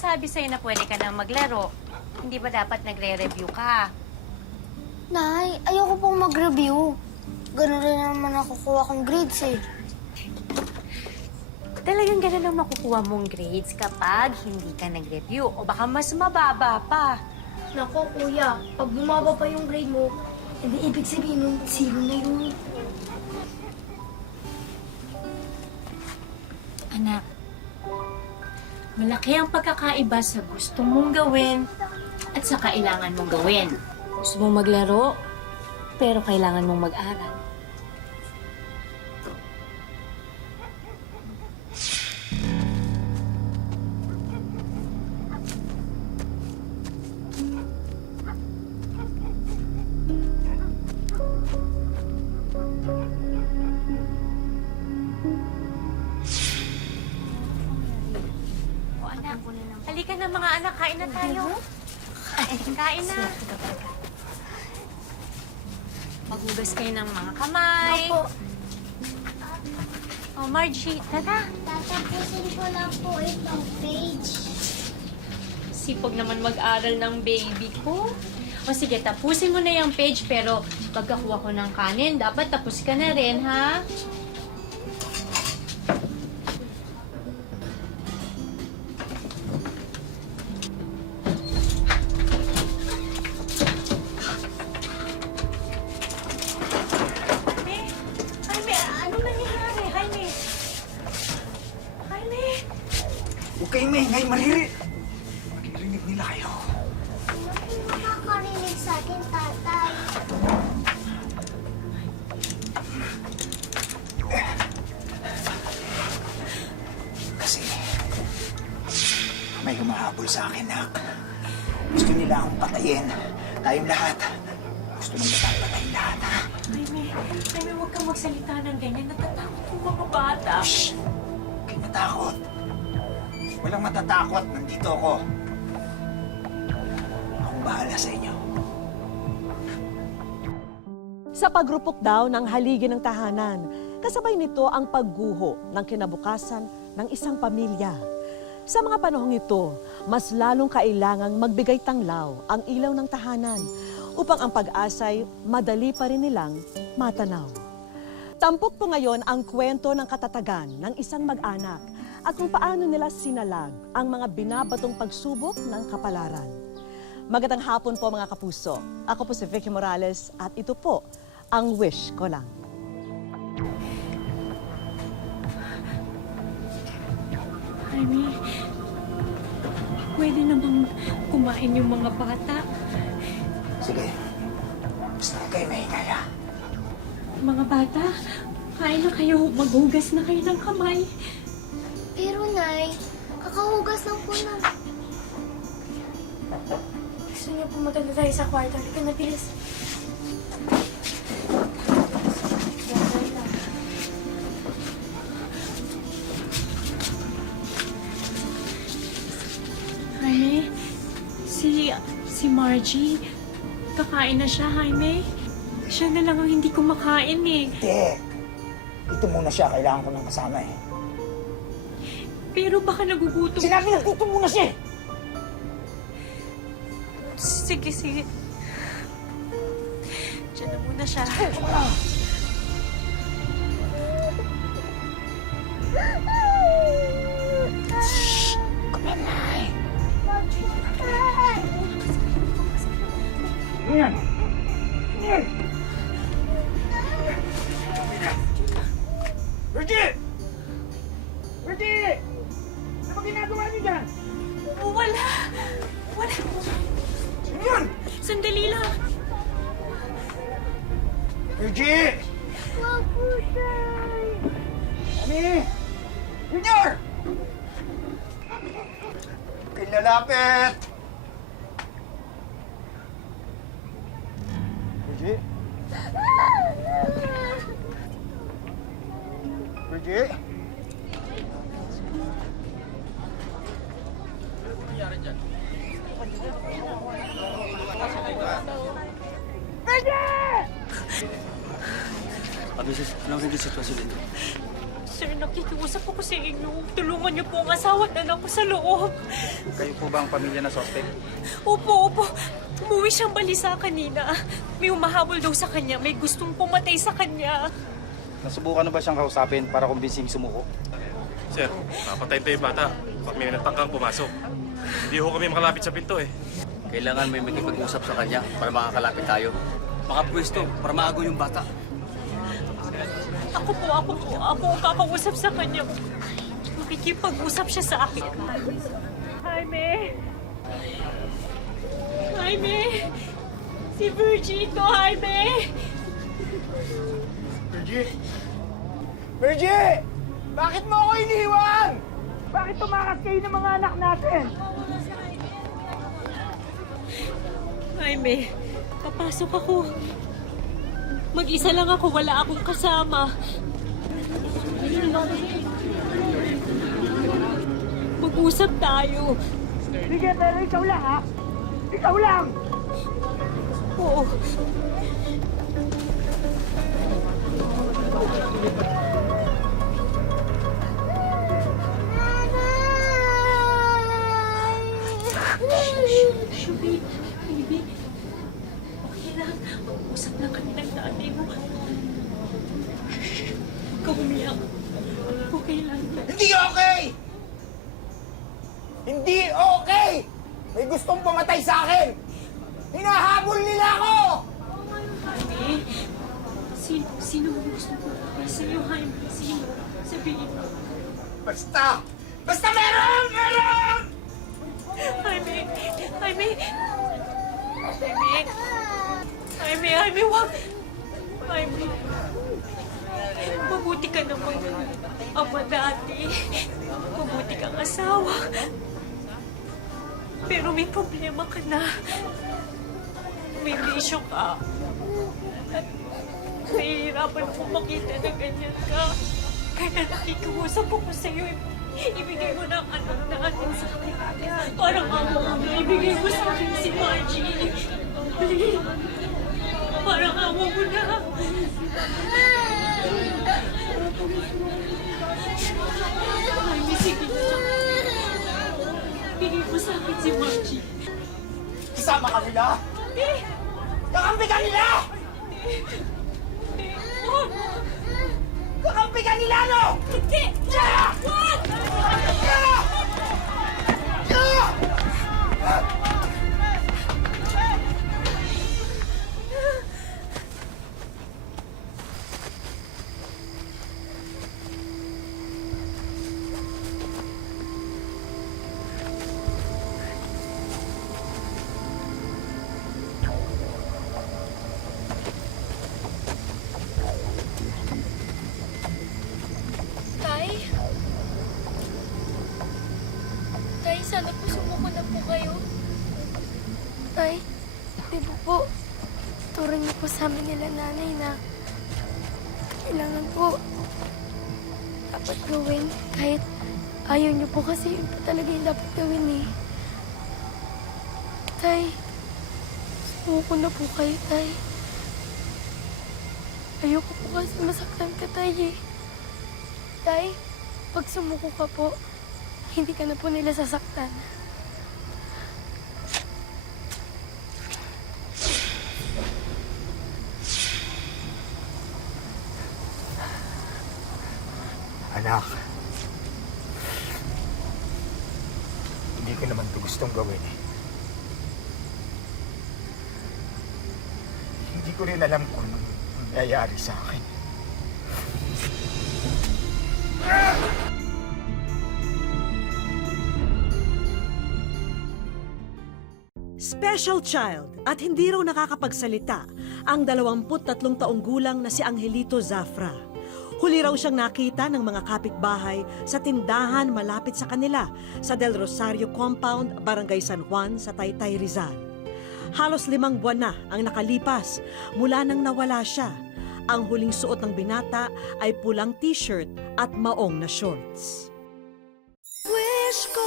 nagsabi sa'yo na pwede ka nang maglaro? Hindi ba dapat nagre-review ka? Nay, ayoko pong mag-review. Ganun rin naman nakukuha kong grades eh. Talagang ganun ang makukuha mong grades kapag hindi ka nag-review o baka mas mababa pa. Nako, kuya, pag bumaba pa yung grade mo, hindi ibig sabihin nun, zero na yun. Anak, malaki ang pagkakaiba sa gusto mong gawin at sa kailangan mong gawin. Gusto mong maglaro, pero kailangan mong mag-aral. O anak, halika na mga anak, kain na tayo. Kain na. Maghugas kayo ng mga kamay. Opo. Oh, Margie, tara. Tatapusin ko lang po itong page. Sipag naman mag-aral ng baby ko. O sige, tapusin mo na yung page, pero pagkakuha ko ng kanin, dapat tapos ka na rin, ha? Jaime, anong nangyayari? Jaime! Jaime! Huwag kayo maingay, mariri! Maririnig nila kayo. Hindi makakarinig sa akin, tatay. Kasi may humahabol sa akin, Nak. Gusto nila akong patayin. Tayong lahat. Gusto nila tayong patayin lahat, ha? Jaime, huwag kang magsalita ng ganyan. Natatakot yung mga bata. Shh! Huwag kayo matakot. Walang matatakot. Nandito ako. Akong bahala sa inyo. Sa pagrupok daw ng haligi ng tahanan, kasabay nito ang pagguho ng kinabukasan ng isang pamilya. Sa mga panahong ito, mas lalong kailangang magbigay tanglaw ang ilaw ng tahanan upang ang pag-asay madali pa rin nilang matanaw. Tampok po ngayon ang kwento ng katatagan ng isang mag-anak at kung paano nila sinalag ang mga binabatong pagsubok ng kapalaran. Magandang hapon po mga kapuso. Ako po si Vicky Morales at ito po ang Wish Ko Lang. Jaime, pwede namang kumain yung mga bata. Sige. Basta huwag kayo maingay, ha? Mga bata, kain na kayo. Maghugas na kayo ng kamay. Pero, Nay, kakahugas lang po na. Gusto niyo pumunta na tayo sa kwarto. Halika na, bilis. Jaime, si Margie, kakain na siya, Jaime. Siya na lang ang hindi kumakain eh. Hindi. Ito muna siya. Kailangan ko ng kasama, eh. Pero baka nagugutom. Sinabi na dito muna siya! Sige, sige. Diyan na muna siya. Yan! Yan! Virgie! Virgie! Ano ba ginagawa niyo dyan? Wala. Wala. Sino yun? Sandali lang. Virgie! Wag po siya. Ami! Junior! Kay lalapit! Virgie? Virgie? Abi, sis, anong naging sitwasyon dito? Sir, nakikiusap ako sa inyo. Tulungan niyo po ang asawa at anak ko sa loob. Kayo po ba ang pamilya na suspect? Opo. Umuwi siyang balisa kanina. May humahabol daw sa kanya. May gustong pumatay sa kanya. Nasubukan na ba siyang kausapin para kumbinsing sumuko? Sir, papatayin tayo yung bata pag may nagtangkang pumasok. Hindi ho kami makalapit sa pinto eh. Kailangan may makipag-usap sa kanya para makakalapit tayo. Makapwesto para maago yung bata. Ako ang kakausap sa kanya. Makikipag-usap siya sa akin. Jaime! Si Virgie ito, Jaime! Virgie! Bakit mo ako iniwan? Bakit tumakas kayo ng mga anak natin? Jaime, papasok ako. Mag-isa lang ako, wala akong kasama. Mag-usap tayo. Sige, pero ikaw lang, ha? Ikaw lang! Oo. Shh, baby. Okay lang. Mag-usap lang kami ng tatay mo. Shh, huwag ka umiyak. Okay lang. Hindi okay! Hindi okay! May gustong pumatay sa akin! Hinahabol nila ako! Jaime, sino mo gusto ko? Sa'yo, Jaime. Sino? Sabihin mo. Basta! Basta meron! Meron! Jaime, wag! Jaime, mabuti ka naman ama dati. Mabuti kang asawa. Pero may problema ka na. May bisyo ka. At nahihirapan mo makita na ganyan ka. Kaya nakikiusap ako sa'yo. Ibigay mo na ang anak natin sa akin. Parang amo mo na ibigay mo sa akin si Margie. Please. Parang amo mo na. Ay, sige na. Ibigay mo sa akin si Margie. Isama ka nila! Kakampi ka nila! Kakampi ka nila, no? Hindi! Wag! Tay, sana po sumuko na po kayo. Tay, di ba po, turo niyo po sa amin nila nanay na kailangan po dapat gawin kahit ayaw niyo po kasi yun po talaga yung dapat gawin eh. Tay, sumuko na po kayo, Tay. Ayoko po kasi masaktan ka, Tay eh. Tay, pag sumuko ka po, hindi ka na po nila sasaktan. Anak, hindi ko naman ito gustong gawin eh. Hindi ko rin alam kung anong nangyayari sa akin. Special child at hindi raw nakakapagsalita ang 23 taong gulang na si Angelito Zafra. Huli raw siyang nakita ng mga kapitbahay sa tindahan malapit sa kanila sa Del Rosario Compound, Barangay San Juan sa Taytay, Rizal. Halos 5 buwan na ang nakalipas mula nang nawala siya. Ang huling suot ng binata ay pulang t-shirt at maong na shorts. Wish ko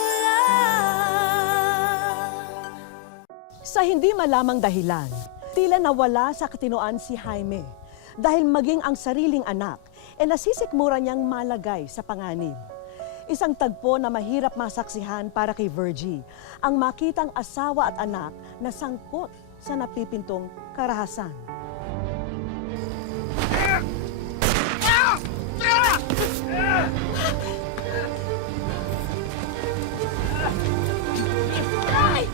Sa hindi malamang dahilan, tila nawala sa katinoan si Jaime dahil maging ang sariling anak, nasisikmura niyang malagay sa panganib. Isang tagpo na mahirap masaksihan para kay Virgie, ang makitang asawa at anak na sangkot sa napipintong karahasan. Tay!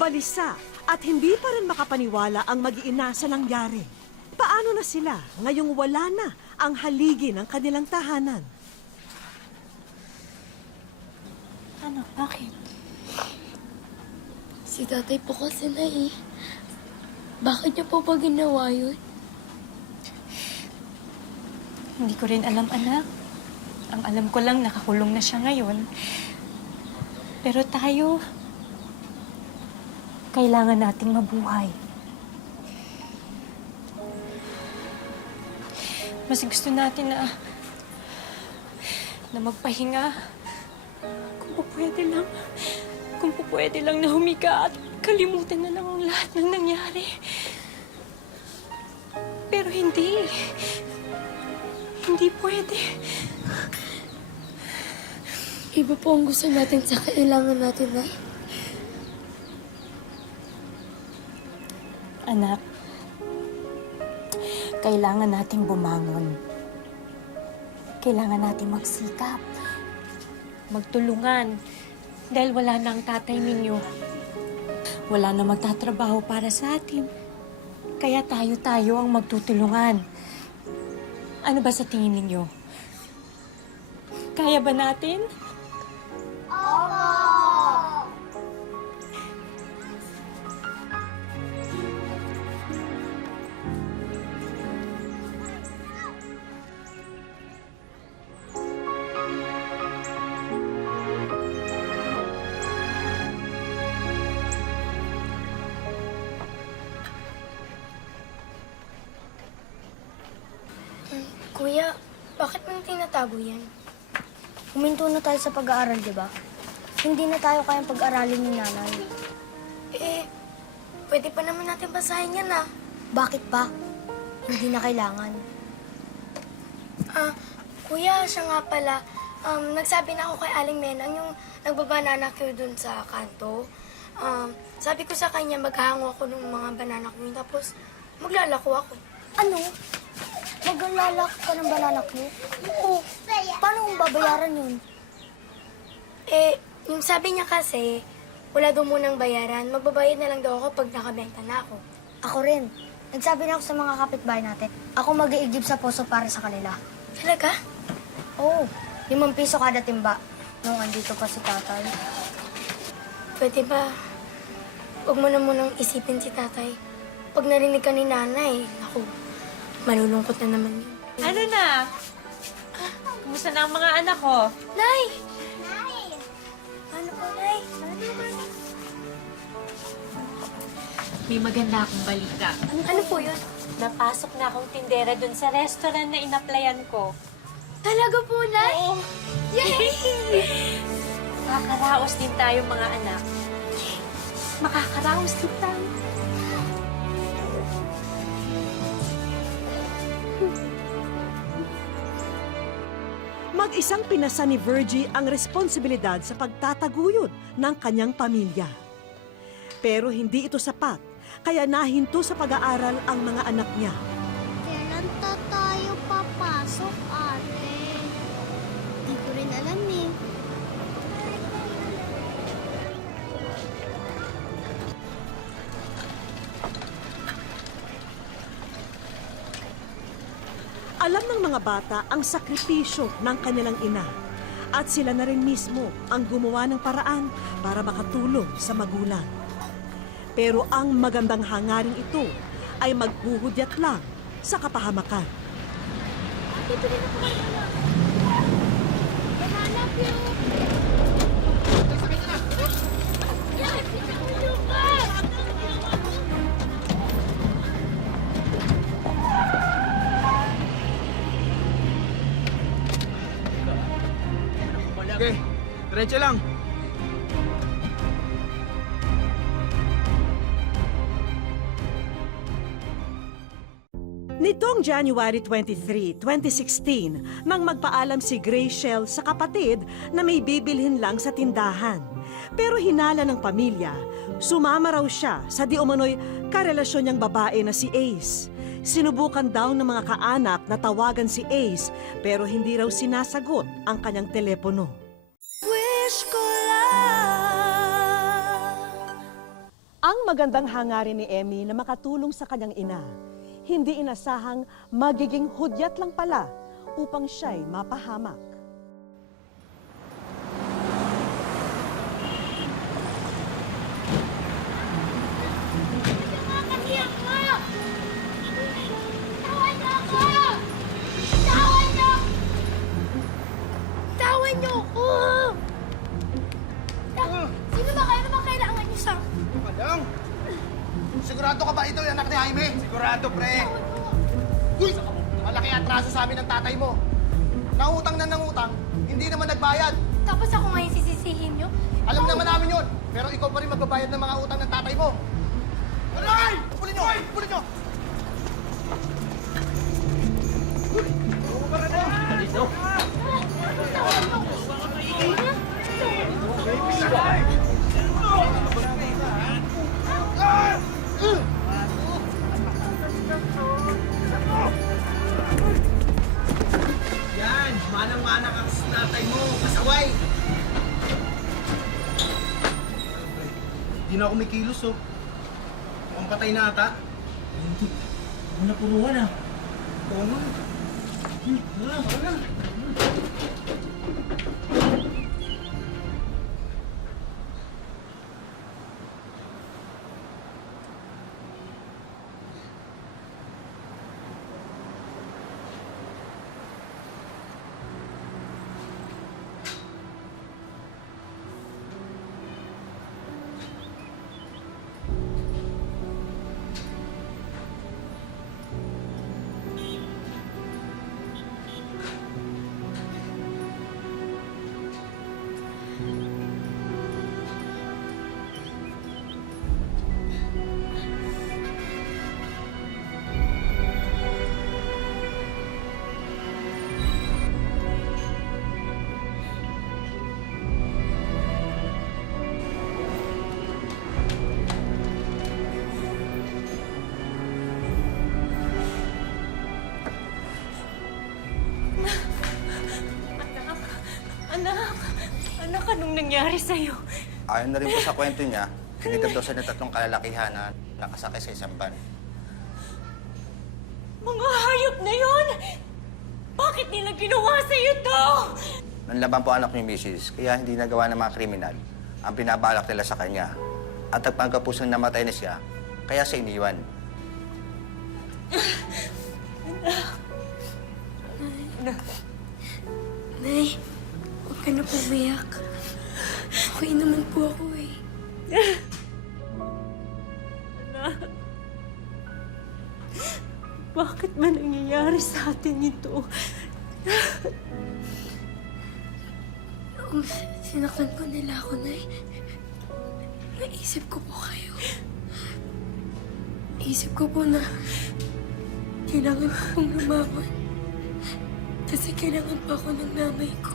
Balisa at hindi pa rin makapaniwala ang mag-iina sa nangyari. Paano na sila ngayong wala na ang haligi ng kanilang tahanan? Ano, bakit? Si tatay po kasi na eh. Bakit niya po ba ginawa yun? Hindi ko rin alam, anak. Ang alam ko lang, nakakulong na siya ngayon. Pero tayo, kailangan nating mabuhay. Mas gusto natin na magpahinga. Kung po pwede lang na humiga at kalimutan na lang ang lahat ng nangyari. Pero hindi. Hindi pwede. Iba po ang gusto natin sa kailangan natin na. Anak, kailangan nating bumangon. Kailangan nating magsikap. Magtulungan. Dahil wala na ang tatay ninyo. Wala na magtatrabaho para sa atin. Kaya tayo ang magtutulungan. Ano ba sa tingin ninyo? Kaya ba natin? Kuya, bakit mo tinatago yan? Huminto na tayo sa pag-aaral, di ba? Hindi na tayo kayang pag-aralin ni nanay. Eh, pwede pa naman natin basahin yan ah. Bakit pa? Hindi na kailangan. Kuya, siya nga pala. Nagsabi na ako kay Aling Menang yung nagbabanana queue dun sa kanto. Sabi ko sa kanya, maghahango ako ng mga banana queue, tapos maglalako ako. Ano? Maglalak ka ng banana queue? Oo. Paano mong babayaran yun? Eh, yung sabi niya kasi, wala daw munang bayaran. Magbabayad na lang daw ako pag nakabenta na ako. Ako rin. Nagsabi na ako sa mga kapitbahay natin. Ako mag-iigib sa poso para sa kanila. Talaga? Oo. 5 piso kada timba. Nung andito pa si tatay. Pwede ba? Huwag mo na munang isipin si tatay. Pag narinig ka ni nanay, ako, malulungkot na naman yun. Ano na? Kumusta na ang mga anak ko? Nay! Nay! Ano po, Nay? May maganda akong balita. Ano po yun? Napasok na akong tindera dun sa restaurant na inaplayan ko. Talaga po, Nay? Oo. Yay! Makakaraos din tayo mga anak. Makakaraos din tayo. Mag-isang pinasa ni Virgie ang responsibilidad sa pagtataguyod ng kanyang pamilya. Pero hindi ito sapat, kaya nahinto sa pag-aaral ang mga anak niya. Kailan tayo papasok, ate? Di ko rin alam eh. Alam ng mga bata ang sakripisyo ng kanilang ina. At sila na rin mismo ang gumawa ng paraan para makatulong sa magulang. Pero ang magandang hangaring ito ay maghuhudyat lang sa kapahamakan. Dito rin ako kayo. Hanap yun. Yan! Ano ka? Okay, diretso lang. Nitong January 23, 2016, nang magpaalam si Graciel sa kapatid na may bibilhin lang sa tindahan. Pero hinala ng pamilya, sumama raw siya sa di umano'y karelasyon niyang babae na si Ace. Sinubukan daw ng mga kaanak na tawagan si Ace pero hindi raw sinasagot ang kanyang telepono. Wish ko lang. Ang magandang hangarin ni Emmy na makatulong sa kanyang ina, hindi inasahang magiging hudyat lang pala upang siya'y mapahamak. Nakakatiyak mo! Tawan niyo ako! Tawan niyo! Tawan niyo ako! Sino ba kayo naman kailangan niyo sa... Madang! Sigurado ka ba ito yung anak ni Jaime? Sigurado, pre. Uy! Malaki atraso sa amin ng tatay mo. Nangutang na nangutang, hindi naman nagbayad. Tapos ako ngayon sisisihin niyo? Alam naman namin yun, pero ikaw pa rin magbabayad ng mga utang ng tatay mo. Alay! Pulin nyo! Pulin nyo! Yan! Manang-mana ka sa tatay mo, kasaway! Hindi na ako may kilos, oh. Mukhang patay na ata. Hindi. Ako na puruhan, ah. Oo nga. Wala. Anak, anong nangyari sa'yo? Ayon na rin po sa kwento niya, kinidap daw siya ng 3 kalalakihan na nakasakay sa isang van. Mga hayop na yon! Bakit nila ginawa sa'yo to? Nanlaban po anak ni Mrs. kaya hindi nagawa ng mga kriminal ang binabalak nila sa kanya. At nagpanggap po siyang namatay na siya, kaya siya iniwan. Nay, huwag ka na pumayak. Okay naman po ako eh. Bakit ba nangyayari sa atin ito? Kung sinaktan po nila ako, Nay, naisip ko po kayo. Isip ko po na kailangan ko pong lumaban. Kasi kailangan pa ako ng nanay ko.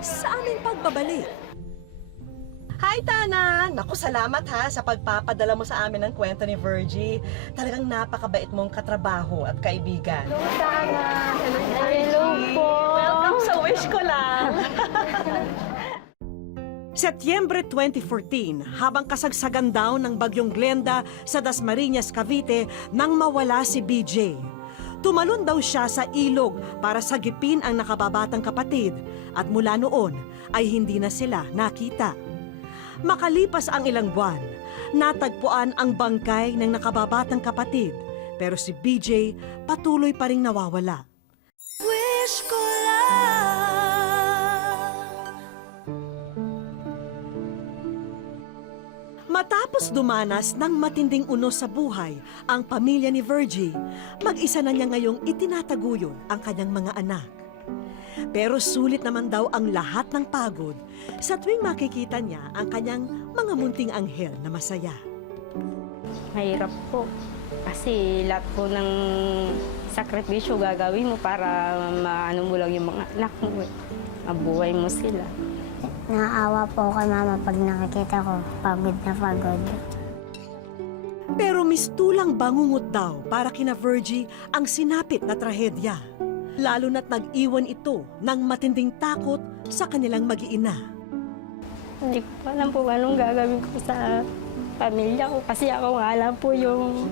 sa aming pagbabalik. Hi, Tana! Naku, salamat ha sa pagpapadala mo sa amin ng kwento ni Virgie. Talagang napakabait mong katrabaho at kaibigan. Hello po. Welcome sa wish ko lang. Setyembre 2014, habang kasagsagan daw ng bagyong Glenda sa Dasmariñas, Cavite nang mawala si BJ. Tumalon daw siya sa ilog para sagipin ang nakababatang kapatid at mula noon ay hindi na sila nakita. Makalipas ang ilang buwan, natagpuan ang bangkay ng nakababatang kapatid pero si BJ patuloy pa ring nawawala. Wish ko Matapos dumanas ng matinding unos sa buhay ang pamilya ni Virgie, mag-isa na niya ngayong itinataguyod ang kanyang mga anak. Pero sulit naman daw ang lahat ng pagod sa tuwing makikita niya ang kanyang mga munting anghel na masaya. Mahirap po. Kasi lahat po ng sakripisyo gagawin mo para maano mo lang yung mga anak mo. Mabuhay mo sila. Naawa po kay mama pag nakikita ko, pagod na pagod. Pero mistulang bangungot daw para kina Virgie ang sinapit na trahedya. Lalo na't nag-iwan ito ng matinding takot sa kanilang mag-iina. Hindi ko alam po anong gagawin ko sa pamilya ko kasi ako nga lang po yung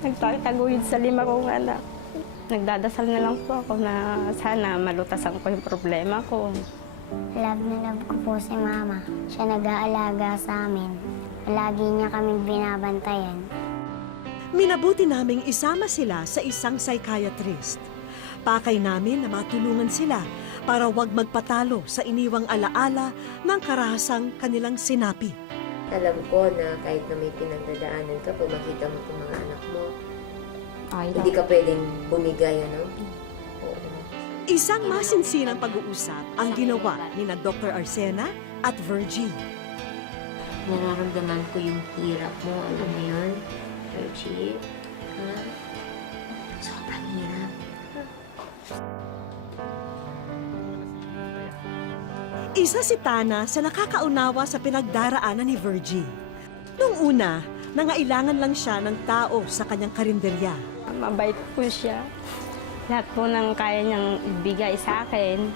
nagtataguyod sa 5 kong anak. Nagdadasal na lang po ako na sana malutasan ko yung problema ko. Love na love ko po si mama. Siya nag-aalaga sa amin. Lagi niya kaming binabantayan. Minabuti naming isama sila sa isang psychiatrist. Pakay namin na matulungan sila para wag magpatalo sa iniwang alaala ng karahasang kanilang sinapit. Alam ko na kahit na may pinagdadaanan ka, pag makita mo itong mga anak mo, hindi ka pwedeng bumigay, ano? Oo. Isang masinsinang pag-uusap ang ginawa ni na Dr. Arsena at Virgie. Nararamdaman ko yung hirap mo, alam mo yun, Virgie? Ha? Sobrang hirap. Isa si Tana sa nakakaunawa sa pinagdaraanan ni Virgie. Nung una, nangailangan lang siya ng tao sa kanyang karinderya. Mabait po siya. Lahat po ng kaya niyang ibigay sa akin,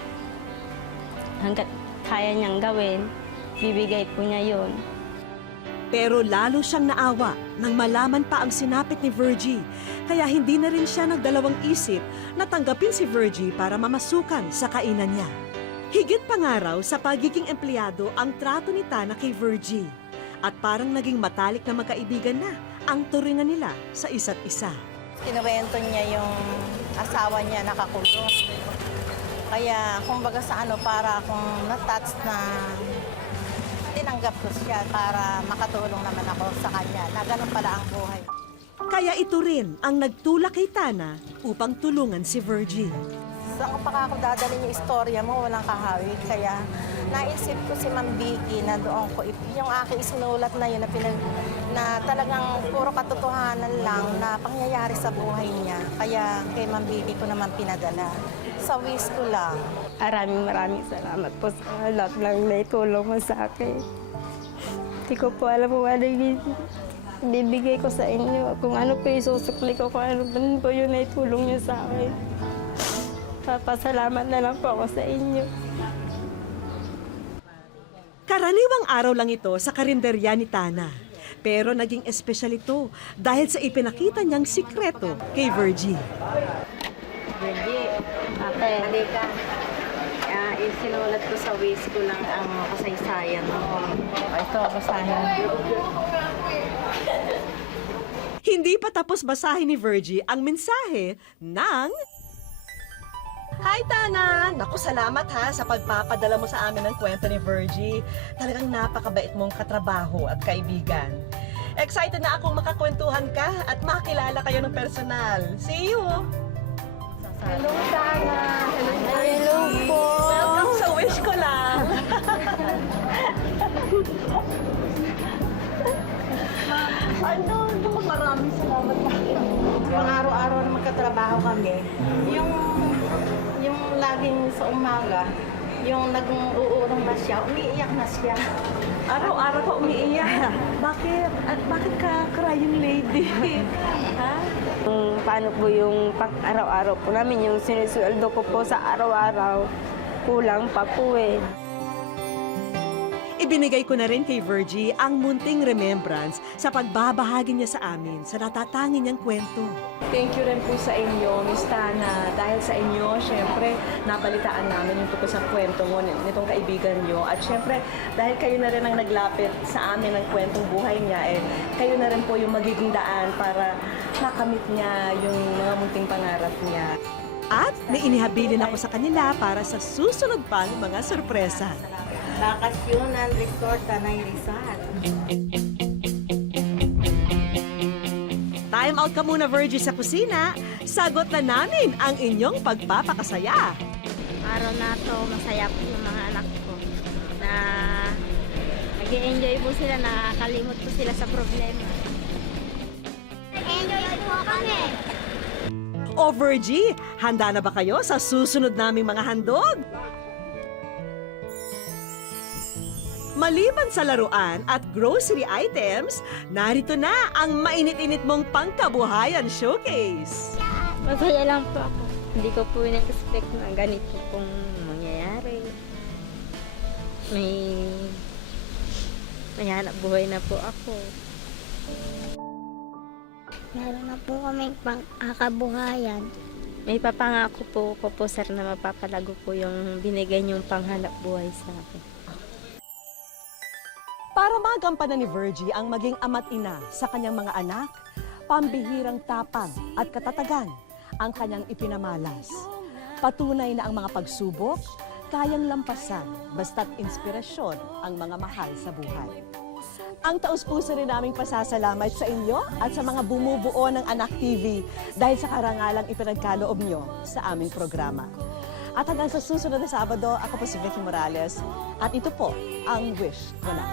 hanggat kaya niyang gawin, bibigay po niya yun. Pero lalo siyang naawa nang malaman pa ang sinapit ni Virgie, kaya hindi na rin siya nagdalawang isip na tanggapin si Virgie para mamasukan sa kainan niya. Higit pa nga raw sa pagiging empleyado ang trato ni Tana kay Virgie at parang naging matalik na magkaibigan na ang turingan nila sa isa't isa. Kinuwento niya yung asawa niya nakakulong. Kaya kumbaga sa para akong na-touch na tinanggap ko siya para makatulong naman ako sa kanya na ganun pala ang buhay. Kaya ito rin ang nagtulak kay Tana upang tulungan si Virgie. Saan ko pa ako dadalhin yung istorya mo, walang kahawig. Kaya naisip ko si Ma'am Vicky na doon ko, yung aking isinulat na yun na talagang puro katotohanan lang na pangyayari sa buhay niya. Kaya kay Ma'am Vicky ko naman pinadala. Sa wish ko lang. Maraming salamat po sa lahat ng naitulong mo sa akin. Hindi ko po alam kung ano yung bibigay ko sa inyo. Kung ano po isusukli ko, kung ano po yung naitulong niyo sa akin. Papasalamat na lang po ako sa inyo. Karaniwang araw lang ito sa karinderya ni Tana. Pero naging espesyal ito dahil sa ipinakita niyang sikreto kay Virgie. Virgie, ate, halika. Isinulat ko sa wish ko lang ang kasaysayan mo. Ito, basahin. Hindi pa tapos basahin ni Virgie ang mensahe ng... Hi, Tana! Naku, salamat ha sa pagpapadala mo sa amin ng kwento ni Virgie. Talagang napakabait mong katrabaho at kaibigan. Excited na akong makakwentuhan ka at makilala kayo ng personal. See you! Hello, Tana. Hello po. Welcome sa wish ko lang. Maraming salamat po. Yung araw-araw na magkatrabaho kami, yung laging sa umaga, yung nag-uurong na siya, umiiyak na siya. Araw-araw ka umiiyak. Bakit? At bakit ka crying lady? Ha? Paano po yung araw-araw po namin, yung sinisweldo ko po sa araw-araw, kulang pa po eh. Ibinigay ko na rin kay Virgie ang munting remembrance sa pagbabahagi niya sa amin sa natatangin niyang kwento. Thank you rin po sa inyo, Miss Tana. Dahil sa inyo, syempre, nabalitaan namin yung tungkol sa kwento mo nitong kaibigan niyo. At syempre, dahil kayo na rin ang naglapit sa amin ng kwentong buhay niya, kayo na rin po yung magiging daan para makamit niya yung mga munting pangarap niya. At may inihabilin ako sa kanila para sa susunod pang mga sorpresa. Bakasyonan Resort Tanay Rizal. Time out ka muna, Virgie, sa kusina. Sagot na namin ang inyong pagpapakasaya. Araw na to, masaya po yung mga anak ko na nag-enjoy po sila, nakakalimot po sila sa problema. Enjoy po kami! O Virgie, handa na ba kayo sa susunod naming mga handog? Maliban sa laruan at grocery items, narito na ang mainit-init mong pangkabuhayan showcase. Masaya lang po ako. Hindi ko po in-expect na ganito pong mangyayari. May hanap buhay na po ako. Meron na po kami pang-akabuhayan. May papangako po sir na mapapalago po yung binigay niyong panghanap buhay sa akin. Para magampanan ni Virgie ang maging ama't ina sa kanyang mga anak, pambihirang tapang at katatagan ang kanyang ipinamalas. Patunay na ang mga pagsubok, kayang lampasan basta't inspirasyon ang mga mahal sa buhay. Ang taus-puso rin naming pasasalamat sa inyo at sa mga bumubuo ng Anak TV dahil sa karangalang ipinagkaloob nyo sa aming programa. At hanggang sa susunod na Sabado, ako po si Vicky Morales at ito po ang Wish Ko Na.